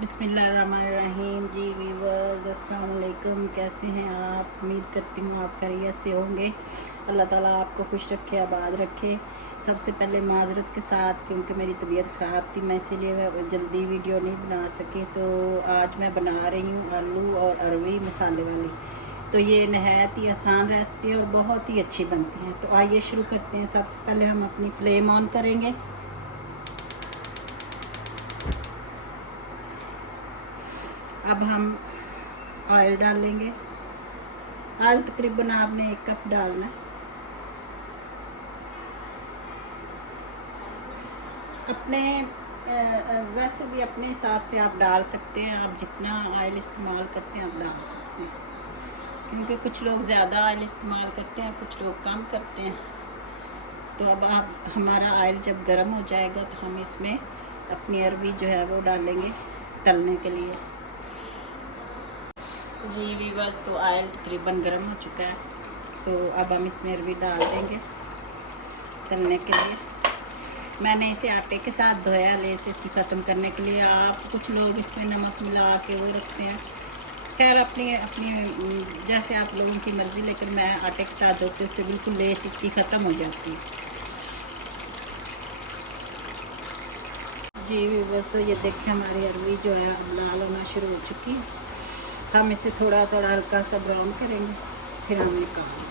बिस्मिल्लाहिर्रहमानिर्रहीम। जी वीवर्स, अस्सलाम वालेकुम। कैसे हैं आप? उम्मीद करती हूँ आप खैरियत से होंगे। अल्लाह ताला आपको खुश रखे, आबाद रखे। सबसे पहले माजरत के साथ, क्योंकि मेरी तबीयत ख़राब थी, मैं इसीलिए जल्दी वीडियो नहीं बना सकी। तो आज मैं बना रही हूँ आलू और अरवी मसाले वाली। तो ये नहायत ही आसान रेसिपी है और बहुत ही अच्छी बनती है। तो आइए शुरू करते हैं। सबसे पहले हम अपनी फ्लेम ऑन करेंगे। अब हम ऑयल डालेंगे। ऑयल तकरीबन आपने 1 कप डालना है। अपने वैसे भी अपने हिसाब से आप डाल सकते हैं। आप जितना ऑयल इस्तेमाल करते हैं आप डाल सकते हैं, क्योंकि कुछ लोग ज़्यादा ऑयल इस्तेमाल करते हैं, कुछ लोग कम करते हैं। तो अब आप हमारा ऑयल जब गर्म हो जाएगा तो हम इसमें अपनी अरवी जो है वो डालेंगे तलने के लिए। जी वीवर्स, तो ऑयल तकरीबन गर्म हो चुका है। तो अब हम इसमें अरवी डाल देंगे तलने के लिए। मैंने इसे आटे के साथ धोया लेस इसकी ख़त्म करने के लिए। आप कुछ लोग इसमें नमक मिला के वो रखते हैं। खैर अपनी अपनी जैसे आप लोगों की मर्ज़ी, लेकिन मैं आटे के साथ धोते उससे बिल्कुल लेस इसकी ख़त्म हो जाती है। जी बस, तो ये देखें हमारी अरवी जो है अब लाल होना शुरू हो चुकी है। हम इसे थोड़ा थोड़ा हल्का सा ब्राउन करेंगे, फिर हम निकालेंगे।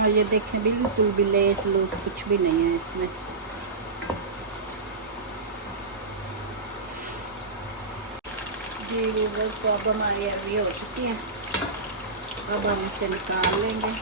और ये देखें बिल्कुल भी लेस लूस कुछ भी नहीं है इसमें। जी बस, तो अब हमारी अरवी हो चुकी है। अब हम इसे निकाल लेंगे।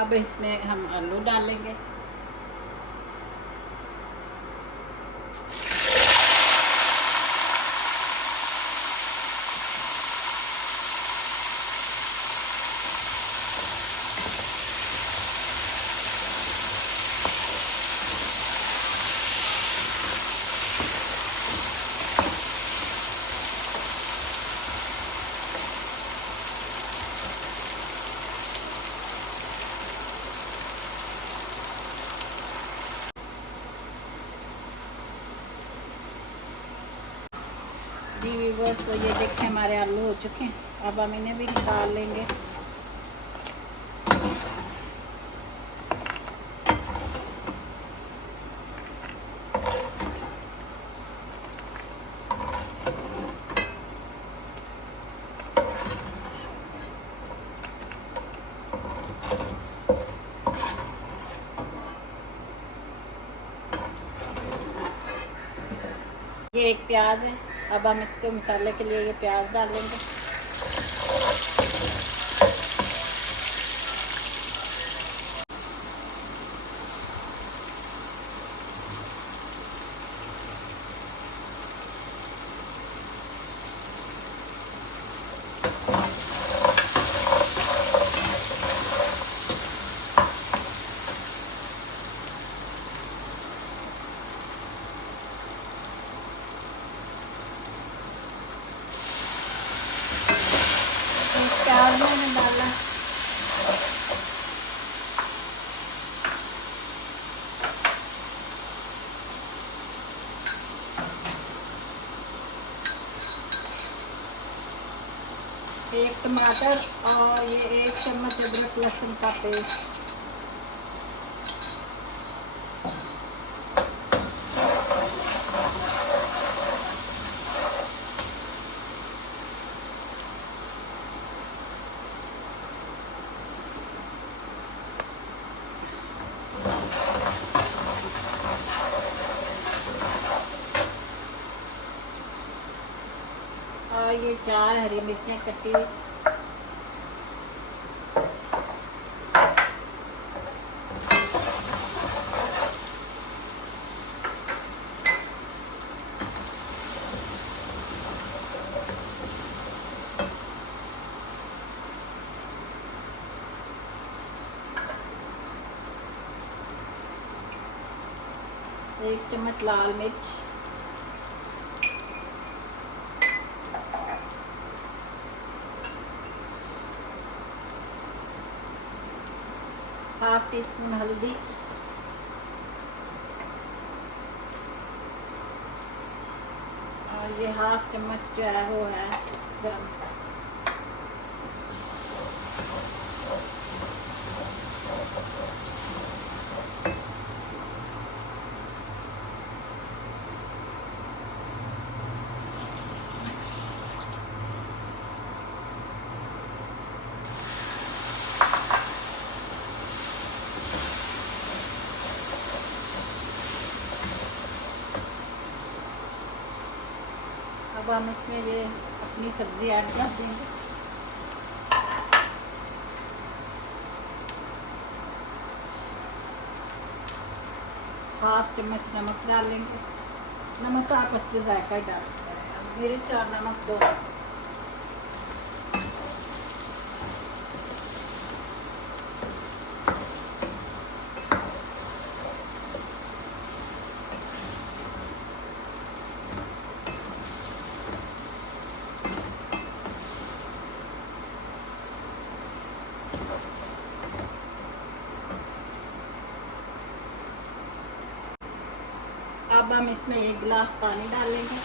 अब इसमें हम आलू डालेंगे। जी व्यूअर्स, तो ये देखें हमारे आलू हो चुके हैं। अब हम इन्हें भी निकाल लेंगे। ये एक प्याज है। अब हम इसके मसाले के लिए ये प्याज डालेंगे। प्याज मैंने डाला। एक टमाटर और ये 1 चम्मच अदरक लहसुन का पेस्ट। और ये 4 हरी मिर्चें कटी हुई, एक चम्मच लाल मिर्च, हाफ टी स्पून हल्दी, और ये हाफ चम्मच जो है वो है गरम मसाला। अब हम इसमें ये अपनी सब्ज़ी ऐड कर देंगे। हाफ चम्मच नमक डालेंगे। नमक आपस में जायका ही डालते हैं, मिर्च और नमक दो। अब हम इसमें 1 गिलास पानी डालेंगे।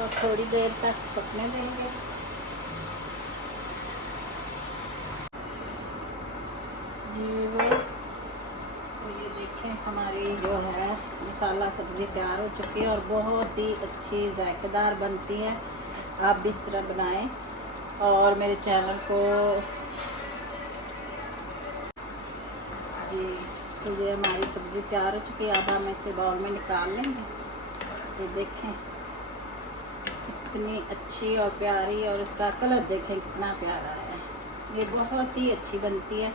और थोड़ी देर तक पकने देंगे। तो ये देखें हमारी जो है मसाला सब्ज़ी तैयार हो चुकी है और बहुत ही अच्छी जायकेदार बनती है। आप भी इस तरह बनाएं और मेरे चैनल को जी। तो ये हमारी सब्ज़ी तैयार हो चुकी है। अब हम इसे बाउल में निकाल लेंगे। ये देखें कितनी अच्छी और प्यारी, और इसका कलर देखें कितना प्यारा है। ये बहुत ही अच्छी बनती है।